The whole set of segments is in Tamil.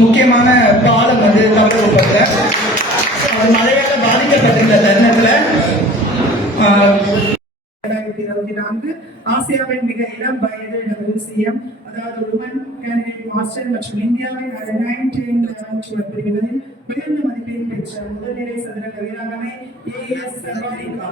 முக்கியமான பாலம் கவனிக்கப்பட்ட அது மழையால பாதிக்கப்பட்டிருந்த தருணத்துல 2024 ஆசியாவின் மிக இளம் வயது WCM அதாவது உமன் கேண்டிடேட் மாஸ்டர் மற்றும் இந்தியாவின் பிரிவுகளில் உயர்ந்த மதிப்பெண் பெற்ற முதல்நிலை சதுரங்க வீராங்கனை AS சர்வானிகா.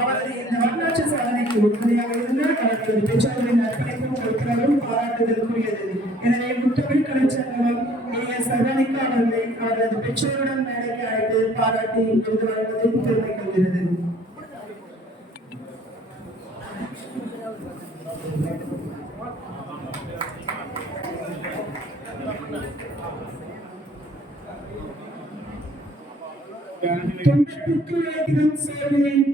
அவரது இந்த வரலாற்று சாதனைக்கு உறுதுணையாக இருந்து அவரது பெற்றோர்களின் அர்ப்பணிப்பும் பொறுப்புகளும் பாராட்டுதலுக்குரியது. எனவே முத்தமிழ் கலைச்சங்கம் AS சர்வானிகா அவர்களை அவரது பெற்றோருடன் மேடைக்கு அழைத்து பாராட்டி விருது வழங்குவதில் பெருமை கொள்கிறது.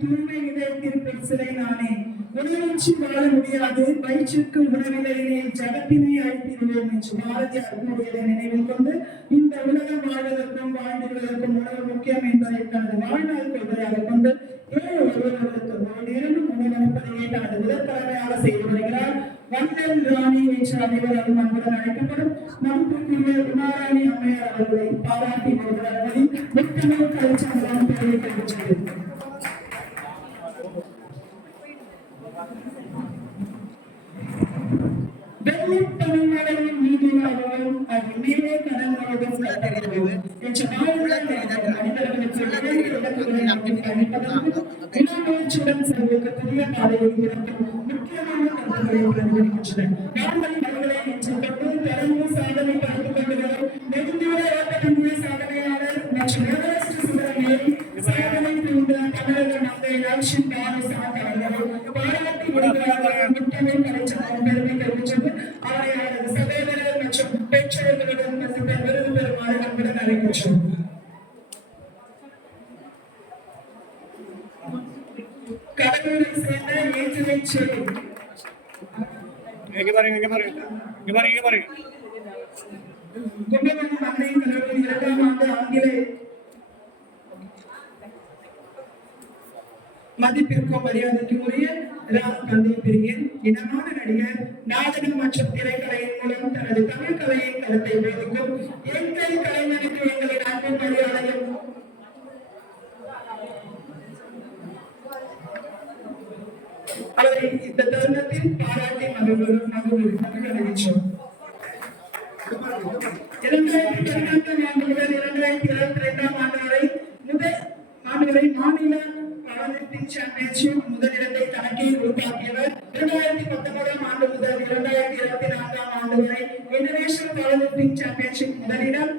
தூய்மை இதயத்திற்கு சிலை நானே உணவின்றி வாழ முடியாது வயிற்றுக்கு உணவிலையிலே ஜகத்தினை அழைத்திடுவோம் என்று பாரதியார் கூறியதை நினைவில் கொண்டு இந்த உலகம் வாழ்வதற்கும் வாழ்ந்திடுவதற்கும் உணவு முக்கியம் என்பதை தனது வாழ்நாள் கொள்கையாக கொண்டு ஏழு ஒருவர்களுக்கு ஒரு நேரமும் உணவளிப்பதையே தனது முதற்கடமையாக செய்து வருகிறார். வண்ணல் ராணி என்ற அனைவரும் அன்புடன் அழைக்கப்படும் நமக்குரிய உமாராணி அம்மையார் அவர்களை பாராட்டி வருவதில் முத்தமிழ் கலைச்சங்கம் தெரிவிக்கின்றது. கடலூரை சேர்ந்த ஏற்றுமை செடி மதிப்பிற்கும் மரியாதைக்கும் உரிய தந்தை பிரியன் இனமான நடிகர் நாடகம் மற்றும் திரைக்கலையின் மூலம் தனது தமிழ் கலையின் கருத்தை போதிக்கும் எங்கள் கலைஞருக்கு எங்களின் அன்பும் மரியாதையும் அவரை இந்த தருணத்தில் பாராட்டி மகிழ்ச்சியோம். 2012 ஆண்டு முதல் 2022 ஆண்டு வரை மாநில பவர்லிஃப்டிங் சாம்பியன்ஷிப் முதலிடத்தை தனக்கே உருவாக்கியவர். 2019 ஆண்டு முதல் 2024 ஆண்டு வரை இன்டர்நேஷனல் பவர்லிஃப்டிங் சாம்பியன்ஷிப் முதலிடம்.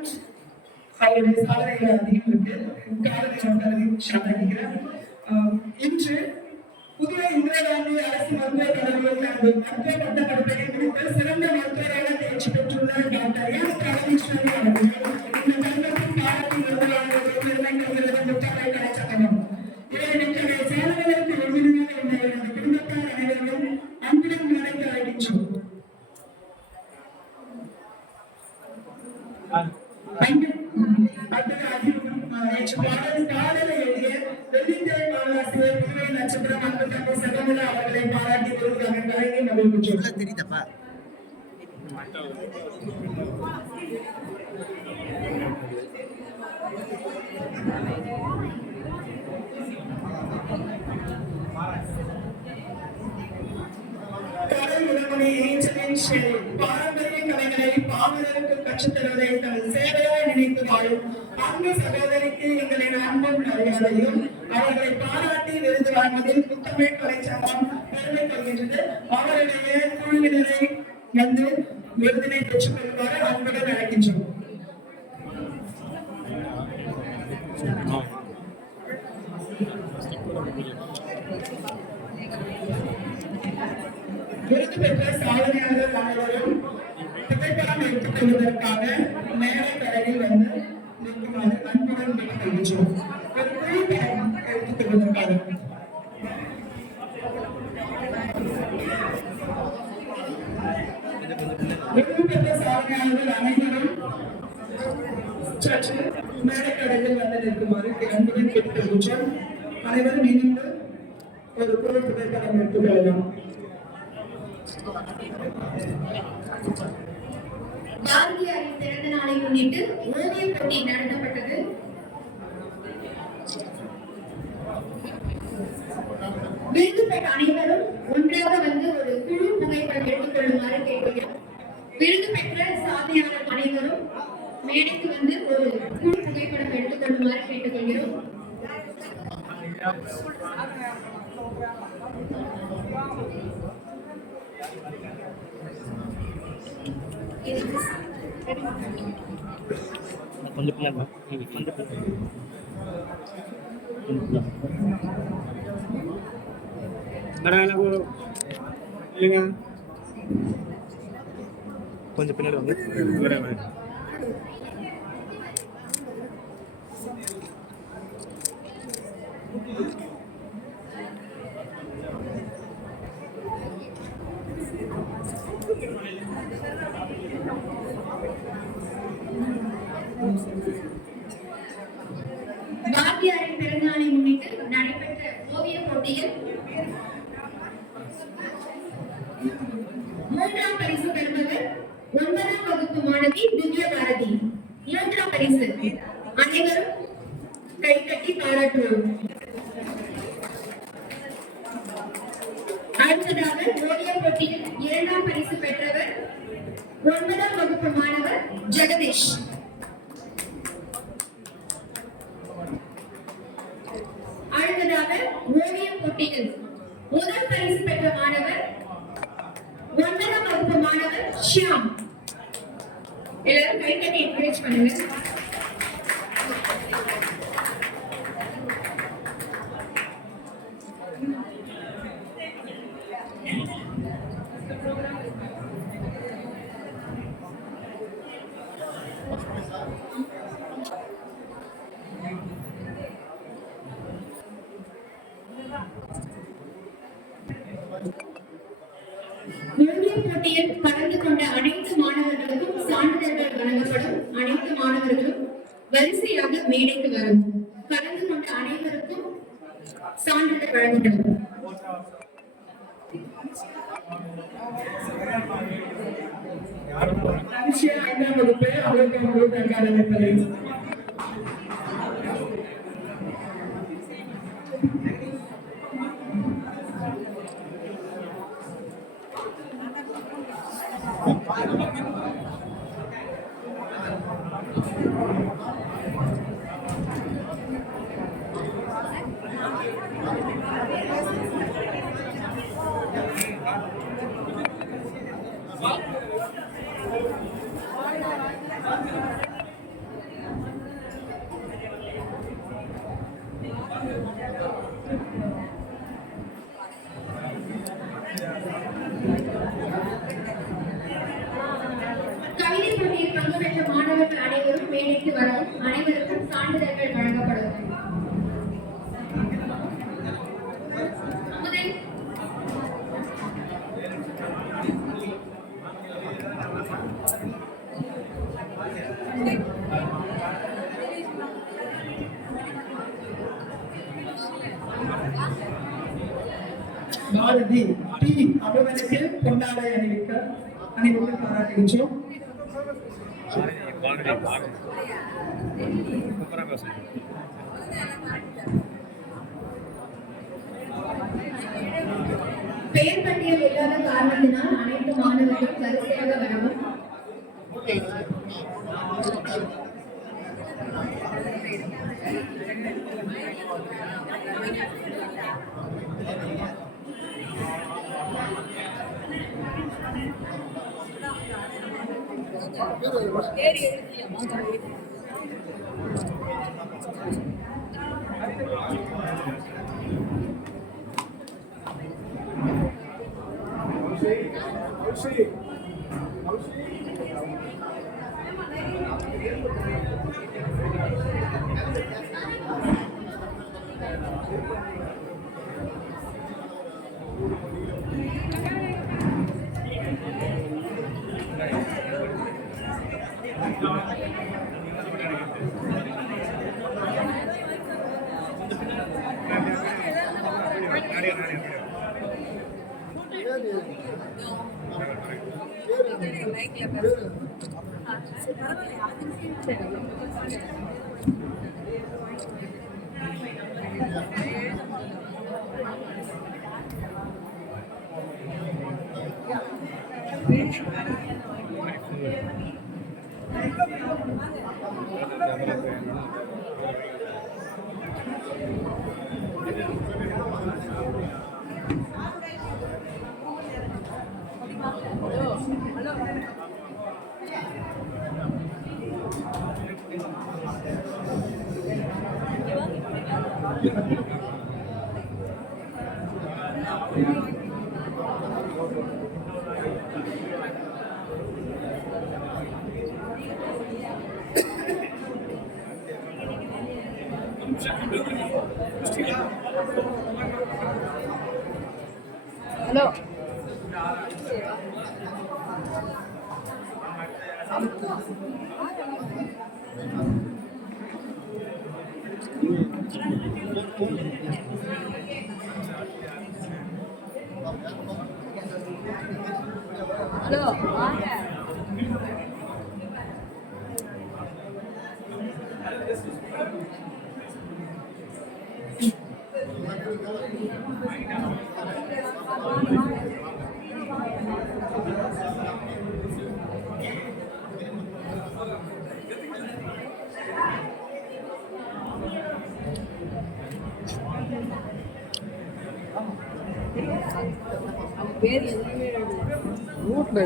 அவருடைய சாதனைகள் அதிகம் இருக்கு. இன்று புதிய இந்திரா காந்தி அரசு மருத்துவக் கல்லூரியில் தனது மருத்துவ பட்ட படிப்பை முடித்து சிறந்த மருத்துவராக தேர்ச்சி பெற்றுள்ள டாக்டர் எஸ் ராமகிருஷ்ணன் அவர்கள் இந்த தருணத்தில் பாராட்டி வருவதாக பெருமை கொள்கிறது முத்தமிழ் கலைச்சங்கம். இத்தகைய சாதனைகளுக்கு உறுதுணையாக இருந்த எனது குடும்பத்தார் அனைவரும் அன்புடன் நினைத்து அழைக்கின்றோம். பாடலை எழுதிய வெள்ளித்திரை பாடலாசிரியர் புதுவை நட்சத்திரம் அன்பு தம்பி சகமிலா அவர்களை பாராட்டி விருதுகளை வழங்கி மகிழ்கின்றோம். தெரியுதப்பா பாரம்பரிய கலைகளை பாமரருக்கு கற்றுத் தருவதை தனது சேவையாய் நினைத்து வாழும் அன்பு சகோதரிக்கு எங்களின் அன்பும் மரியாதையும் அவர்களை பாராட்டி விருது வாங்குவதில் முத்தமிழ் கலைச்சங்கம் பெருமை கொள்கின்றது. அவருடைய குழுவினரை வந்து விருதினை பெற்றுக் கொள்வாறு அன்புடன் அழைக்கின்றோம். விருது பெற்ற சாதனையாளர்கள் அனைவரும் புகைப்படம் எடுத்துக் கொள்வதற்காக நேர கடையில் வந்து நிற்குமாறு அன்புடன் கேட்டுக்கொள்கின்றோம். ஒரு புகைப்படம் எடுத்துக் கொள்வதற்காக விருது பெற்ற சாதனையாளர்கள் அனைவரும் சற்று நேர கடையில் வந்து நிற்குமாறு அன்புடன் கேட்டுக்கொள்கின்றோம். அனைவரும் இணைந்து ஒரு புகைப்படம் எடுத்துக் கொள்ளலாம். பாரதியாரின் பிறந்த நாளை முன்னிட்டு ஓவிய போட்டி நடத்தப்பட்டது. விருது பெற்ற அனைவரும் ஒன்றாக வந்து ஒரு குழு புகைப்படம் எடுத்துக் கொள்ளுமாறு கேட்கிறோம். விருது பெற்ற சாதனையாளர் அனைவரும் மேடைக்கு வந்து ஒரு குழு புகைப்படம் எடுத்துக் கொள்ளுமாறு கேட்டுக்கொள்கிறோம். கொஞ்சம் பின்னாடி வந்து பாரதியாரின் பிறந்த நாளை முன்னிட்டு நடைபெற்ற ஓவிய போட்டியில் 3ஆம் பரிசு பெறுபவர் 9ஆம் வகுப்பு மாணவி திவ்ய பாரதி. 3ஆம் பரிசு. அனைவரும் கை தட்டி பாராட்டுவோம். அடுத்ததாக ஓவிய போட்டியில் 2ஆம் பரிசு பெற்றவர் 9ஆம் வகுப்பு மாணவர் ஜெகதீஷ். அடுத்ததாக ஓவிய போட்டியில் முதல் பரிசு பெற்ற மாணவர் 9ஆம் வகுப்பு மாணவர் ஷியாம். எல்லாரும் கை தட்டி என்கரேஜ் பண்ணுங்க. ஓவிய போட்டியில் கலந்து கொண்ட அனைத்து மாணவர்களுக்கும் சான்றிதழ்கள் வழங்கப்படும். அனைத்து மாணவர்களும் வரிசையாக மேடைக்கு வரும். கலந்து கொண்ட அனைவருக்கும் சான்றிதழ் வழங்கப்படும். ஐந்தாம் வகுப்பு அவருக்கு கவிதை போட்டியில் பங்கு பெற்ற மாணவர்கள் அனைவரும் மேடைக்கு வரவும். அனைவருக்கும் சான்றிதழ்கள் வழங்கப்படும். பாரதி டி அவர்களுக்கு கொண்டாடை அணிவிக்க அனைவரும் பாராட்டுகின்றோம். பெயர் பட்டியல் இல்லாத காரணத்தினால் அனைத்து மாணவர்களும் வரிசையாக வரவும். ஹலோ ஹலோ வாங்க. பேர் எதுவுமே ரூட்ல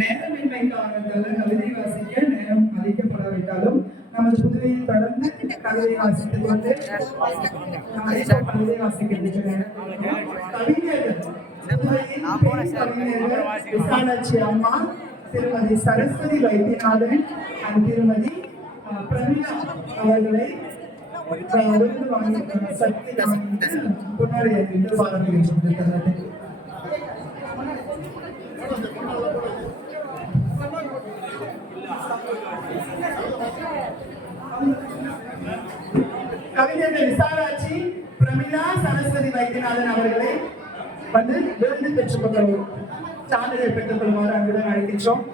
நேரமின்மை காரணத்தால கவிதை வாசிக்க நேரம் அளிக்கப்படாவிட்டாலும் நமது புதுவையில் தொடர்ந்து கவிதை வாசித்துக் கொண்டு கவிதை வாசிக்கின்றனர். கவிஞர்கள் புதுவையின் கவிஞர்கள் விசாலாட்சி அம்மா, திருமதி சரஸ்வதி வைத்தியநாதன், திருமதி பிரமிளா அவர்களை விருது வாங்கிய சக்தி புன்னரை அறிவித்து பாராட்டுகின்றது. கவிஞர்கள் விசாலாட்சி, பிரமிளா, சரஸ்வதி வைத்தியநாதன் அவர்களை வந்து விருது பெற்றுக் கொள்ள சான்றிதழ் பெற்றுக் கொள்ளுமாறு அங்குடன் அழைக்கின்றோம்.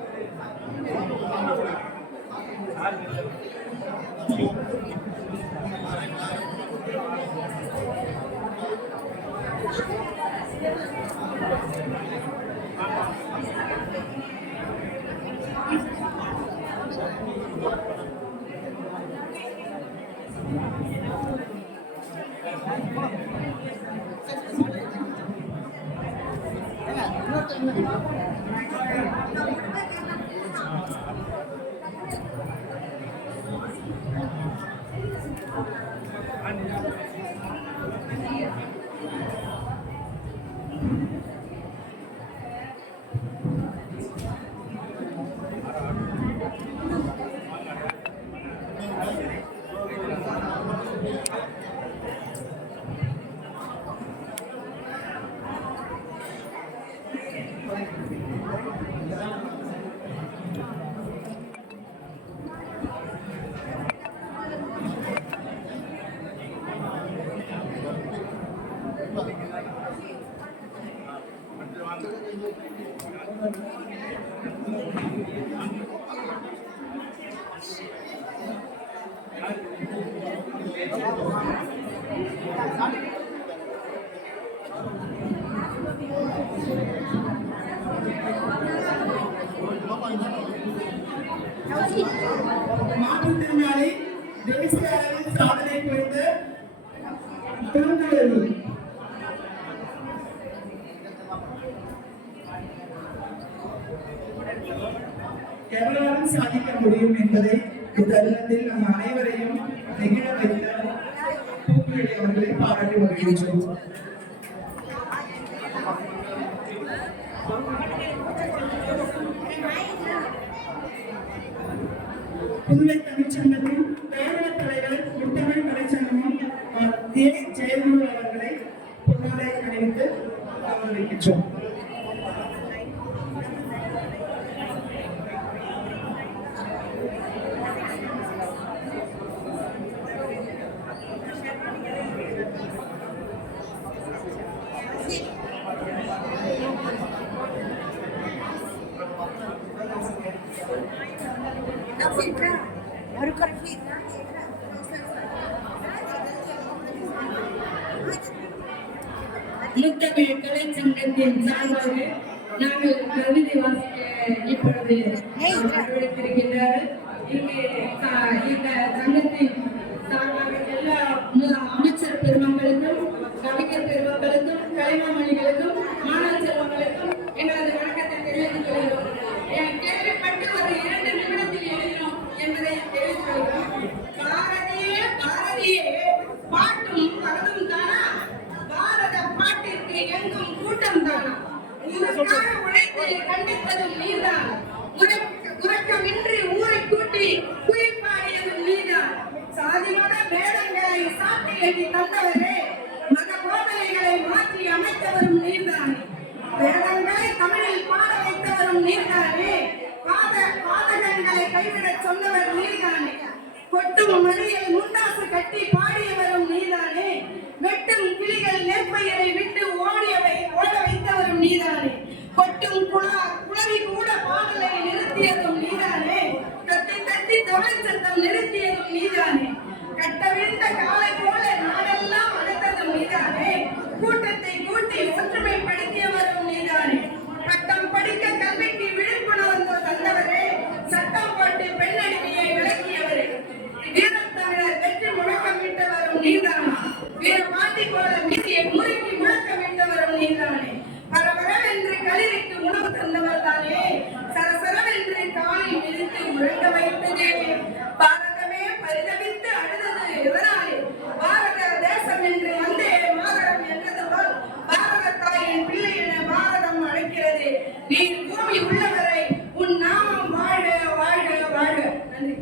முடியும் என்பதை இத்தருணத்தில் நம் அனைவரையும் நெகிழ வைத்த பூங்குழலி அவர்களை பாராட்டி வருகின்றோம். புதுவை தமிழ்ச்சங்கத்தின் கௌரவ தலைவர் முத்தமிழ் கலைச்சங்கமும் ஏ ஜெயகுரு அவர்களை பொன்னாடை அணிவித்து கௌரவிக்கின்றோம். முத்தமிழ் கலை சங்கத்தின் சார்பாக நாங்கள் கவிதை வாசிக்க இப்பொழுது வரவழைத்திருக்கின்றார்கள். இங்கே இந்த சங்கத்தின் சார்பாக எல்லா அமைச்சர் பெருமக்களுக்கும், கவிஞர் பெருமக்களுக்கும், கலைமாமணிகளுக்கும், மாணவ செல்வங்களுக்கும் எங்களது வணக்கத்தை தெரிவித்துக் கொள்கிறோம். கேள்விப்பட்டு ஒரு 2 நிமிடத்தில் எழுதினோம் என்பதை தெரிவித்துக் கொள்கிறோம். பாரதியே பாரதியே பாட்டும் பகதும் தானா, பாரத பாட்டிற்கு எங்கும் கூட்டம் தானா, உனக்காக உழைத்து கண்டித்ததும் நீதான், உறக்கமின்றி ஊரை கூட்டி குறிப்பாடியதும் நீதான், சாதி மத பேதங்களை சாட்டி எழுதி தந்தவரே, மத போதனைகளை மாற்றி அமைத்தவரும் நீர்தானே, வேதங்களை தமிழில் பாட வைத்தவரும் நீர்தானே, பாதகங்களை கைவிடச் சொன்னவர் நீர்தானே, கொட்டும் மணியில் முண்டாசு கட்டி பாடியவரும் நீதானே, வெட்டும் கிளிகள் நெற்பயிரை விட்டு ஓட வைத்தவரும் நீதானே, கொட்டும் குளவி கூட பாடலை நிறுத்தியதும் நீதானே, தத்தி தத்தி தமிழ் சத்தம் நிறுத்தியதும் நீதானே, கட்டவிழ்ந்த காலை போல நாடெல்லாம் அழைத்ததும் நீதானே, கூட்டத்தை கூட்டி ஒற்றுமைப்படுத்தியவரும் நீதானே, பட்டம் படிக்க கல்விக்கு விழிப்புணர்வு தந்தவரே, சட்டம் போட்டு பெண்ணடிமையை விளக்கியவரே, வீரத்தமிழர் வெற்றி முழக்கமிட்டவரும் நீதானே, வீரபாண்டி போல மீதியை முறுக்கி முழக்கமிட்டவரும் நீதானே, பரபரவென்று களிருக்கு உணவு தந்தவர் தானே, சரசரவென்று காலில் மிதித்து முழங்க வைத்ததே, பாரதமே பரிதவித்து அழுதது எதனாலே, பாரத தேசம் என்று வந்தே மாதரம் என்றது போல் பாரத தாயின் பிள்ளை என பாரதம் அழைக்கிறது, நீர் பூமி உள்ளவரை உன் நாமம் வாழ்க வாழ்க வாழ்க. நன்றி.